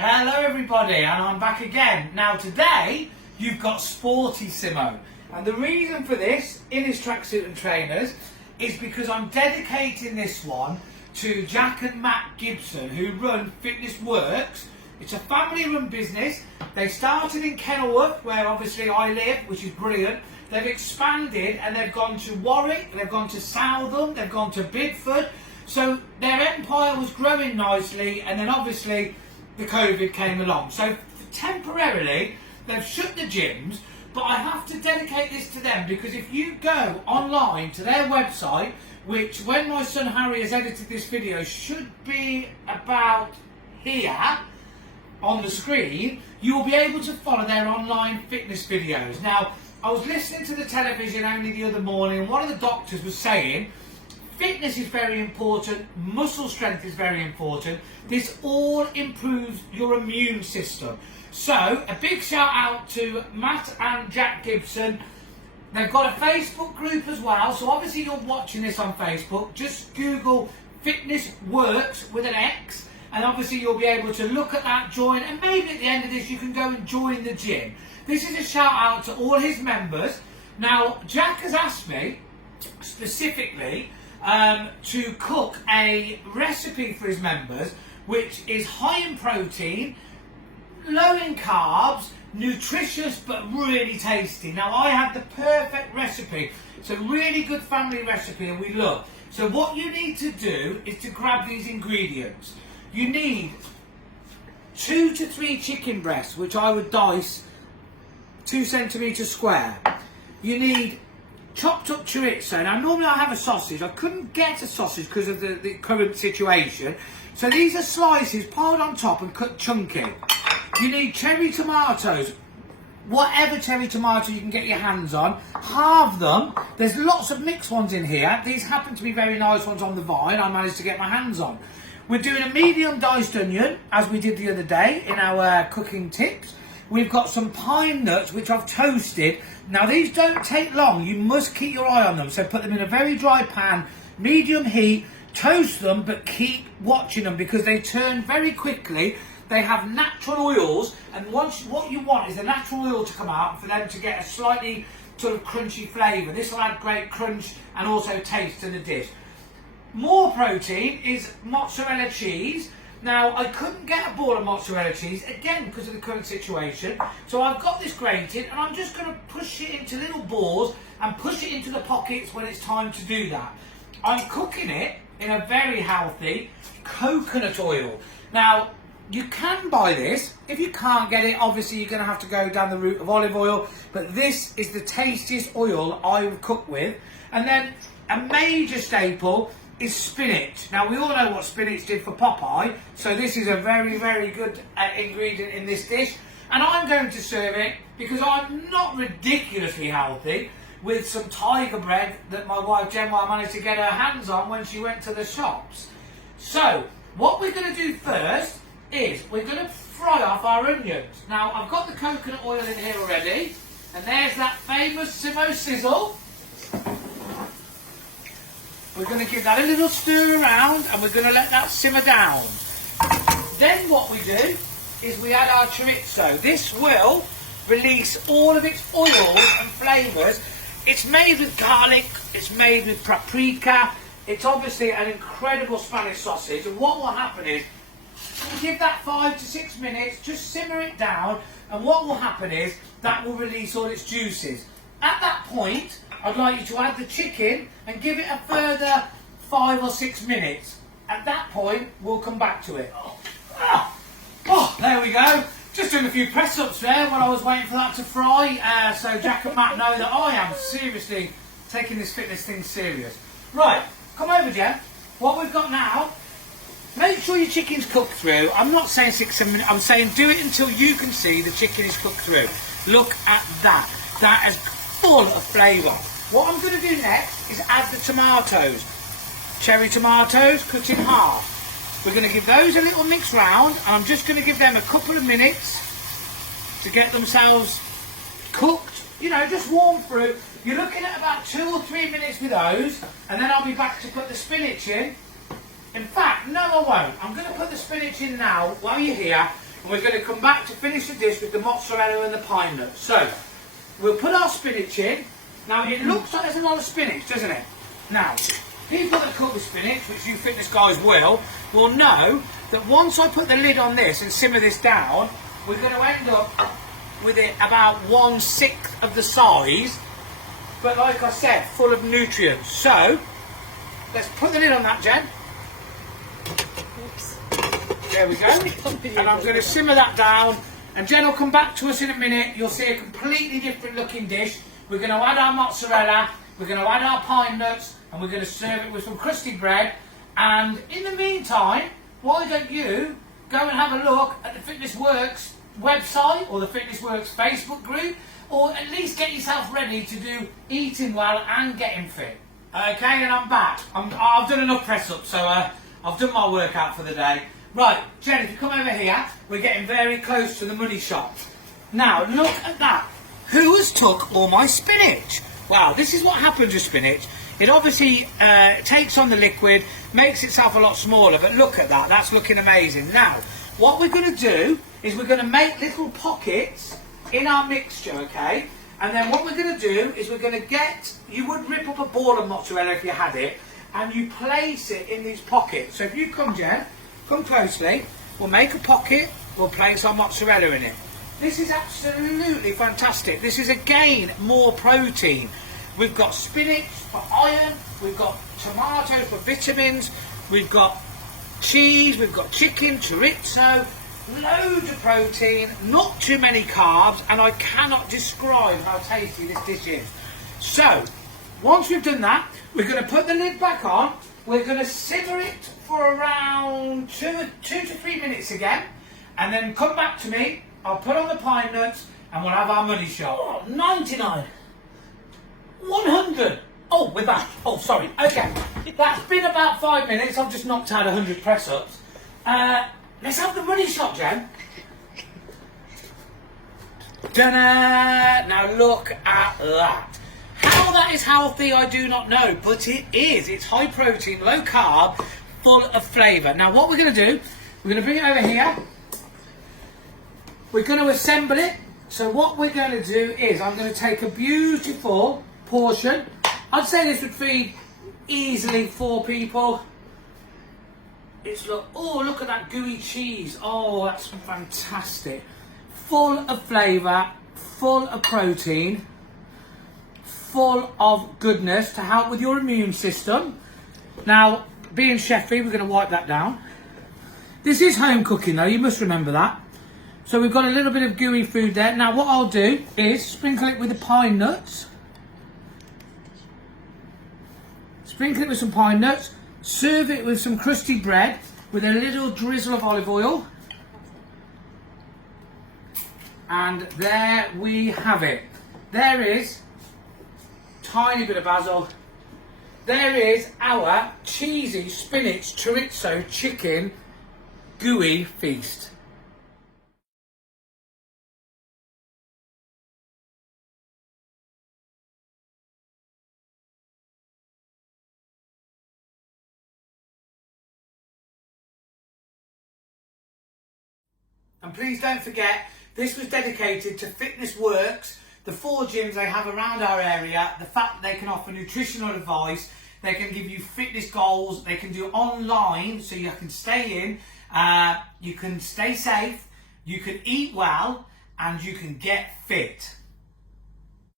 Hello everybody, and I'm back again. Now today, you've got Sporty Simo. And the reason for this, in his tracksuit and trainers, is because I'm dedicating this one to Jack and Matt Gibson, who run Fitness-Worx. It's a family-run business. They started in Kenilworth, where obviously I live, which is brilliant. They've expanded and they've gone to Warwick, they've gone to Southam, they've gone to Bidford. So their empire was growing nicely, and then obviously the COVID came along. So temporarily, they've shut the gyms, but I have to dedicate this to them because if you go online to their website, which when my son Harry has edited this video should be about here on the screen, you will be able to follow their online fitness videos. Now, I was listening to the television only the other morning, and one of the doctors was saying fitness is very important, muscle strength is very important. This all improves your immune system. So, a big shout out to Matt and Jack Gibson. They've got a Facebook group as well, so obviously you're watching this on Facebook. Just Google Fitness-Worx with an X, and obviously you'll be able to look at that, join, and maybe at the end of this you can go and join the gym. This is a shout out to all his members. Now, Jack has asked me specifically to cook a recipe for his members which is high in protein, low in carbs, nutritious but really tasty. Now I had the perfect recipe. It's a really good family recipe and we love. So what you need to do is to grab these ingredients. You need 2 to 3 chicken breasts, which I would dice 2 centimetres square. You need chopped up chorizo. Now normally I have a sausage. I couldn't get a sausage because of the current situation. So these are slices piled on top and cut chunky. You need cherry tomatoes. Whatever cherry tomato you can get your hands on. Halve them. There's lots of mixed ones in here. These happen to be very nice ones on the vine I managed to get my hands on. We're doing a medium diced onion, as we did the other day in our cooking tips. We've got some pine nuts, which I've toasted. Now, these don't take long. You must keep your eye on them. So put them in a very dry pan, medium heat, toast them, but keep watching them because they turn very quickly. They have natural oils, and what you want is the natural oil to come out for them to get a slightly sort of crunchy flavour. This will add great crunch and also taste to the dish. More protein is mozzarella cheese. Now, I couldn't get a ball of mozzarella cheese, again, because of the current situation. So I've got this grated, and I'm just going to push it into little balls and push it into the pockets when it's time to do that. I'm cooking it in a very healthy coconut oil. Now, you can buy this. If you can't get it, obviously you're going to have to go down the route of olive oil. But this is the tastiest oil I would cook with. And then a major staple is spinach. Now we all know what spinach did for Popeye, so this is a very, very good ingredient in this dish. And I'm going to serve it, because I'm not ridiculously healthy, with some tiger bread that my wife Gemma managed to get her hands on when she went to the shops. So what we're going to do first is we're going to fry off our onions. Now I've got the coconut oil in here already, and there's that famous simo sizzle. We're going to give that a little stir around and we're going to let that simmer down. Then what we do is we add our chorizo. This will release all of its oils and flavours. It's made with garlic, it's made with paprika. It's obviously an incredible Spanish sausage, and what will happen is we'll give that 5 to 6 minutes, just simmer it down, and what will happen is that will release all its juices. At that point, I'd like you to add the chicken and give it a further 5 or 6 minutes. At that point, we'll come back to it. Oh, there we go. Just doing a few press-ups there while I was waiting for that to fry. So Jack and Matt know that I am seriously taking this fitness thing serious. Right, come over, Jen. What we've got now, make sure your chicken's cooked through. I'm not saying 6 minutes, I'm saying do it until you can see the chicken is cooked through. Look at that. That is full of flavour. What I'm going to do next is add the tomatoes. Cherry tomatoes cut in half. We're going to give those a little mix round, and I'm just going to give them a couple of minutes to get themselves cooked, you know, just warm through. You're looking at about 2 or 3 minutes with those, and then I'll be back to put the spinach in. In fact, no I won't. I'm going to put the spinach in now while you're here, And we're going to come back to finish the dish with the mozzarella and the pine nuts. So, we'll put our spinach in. Now, it looks like there's a lot of spinach, doesn't it? Now, people that cook with spinach, which you fitness guys will know that once I put the lid on this and simmer this down, we're going to end up with it about 1/6 of the size, but like I said, full of nutrients. So, let's put the lid on that, Jen. Oops. There we go. And I'm going to simmer that down. And Jen will come back to us in a minute. You'll see a completely different looking dish. We're going to add our mozzarella, we're going to add our pine nuts, and we're going to serve it with some crusty bread. And in the meantime, why don't you go and have a look at the Fitness-Worx website or the Fitness-Worx Facebook group, or at least get yourself ready to do eating well and getting fit. Okay, and I'm back. I've done enough press ups, so I've done my workout for the day. Right, Jen, if you come over here, we're getting very close to the money shot. Now, look at that. Who has took all my spinach? Wow, this is what happens with spinach. It obviously takes on the liquid, makes itself a lot smaller, but look at that. That's looking amazing. Now, what we're going to do is we're going to make little pockets in our mixture, okay? And then what we're going to do is we're going to get, you would rip up a ball of mozzarella if you had it, and you place it in these pockets. So if you come, Jen, come closely, we'll make a pocket, we'll place our mozzarella in it. This is absolutely fantastic. This is again more protein. We've got spinach for iron, we've got tomato for vitamins, we've got cheese, we've got chicken, chorizo, loads of protein, not too many carbs, and I cannot describe how tasty this dish is. So, once we've done that, we're going to put the lid back on, we're going to simmer it for around 2 to 3 minutes again, and then come back to me, I'll put on the pine nuts, and we'll have our money shot. Oh, 99. 100. Oh, with that. Oh, sorry. Okay. That's been about 5 minutes. I've just knocked out 100 press-ups. Let's have the money shot, Jen. Ta-da! Now look at that. How that is healthy, I do not know, but it is. It's high protein, low carb, full of flavour. Now what we're going to do, we're going to bring it over here. We're going to assemble it. So what we're going to do is I'm going to take a beautiful portion. I'd say this would feed easily 4 people. Look at that gooey cheese. Oh, that's fantastic. Full of flavour, full of protein, full of goodness to help with your immune system. Now, being chefy, we're going to wipe that down. This is home cooking though, you must remember that. So we've got a little bit of gooey food there. Now what I'll do is sprinkle it with the pine nuts. Sprinkle it with some pine nuts. Serve it with some crusty bread with a little drizzle of olive oil. And there we have it. There is tiny bit of basil. There is our cheesy spinach chorizo chicken gooey feast. And please don't forget, this was dedicated to Fitness-Worx, the 4 gyms they have around our area, the fact that they can offer nutritional advice, they can give you fitness goals, they can do online so you can stay in, you can stay safe, you can eat well, and you can get fit.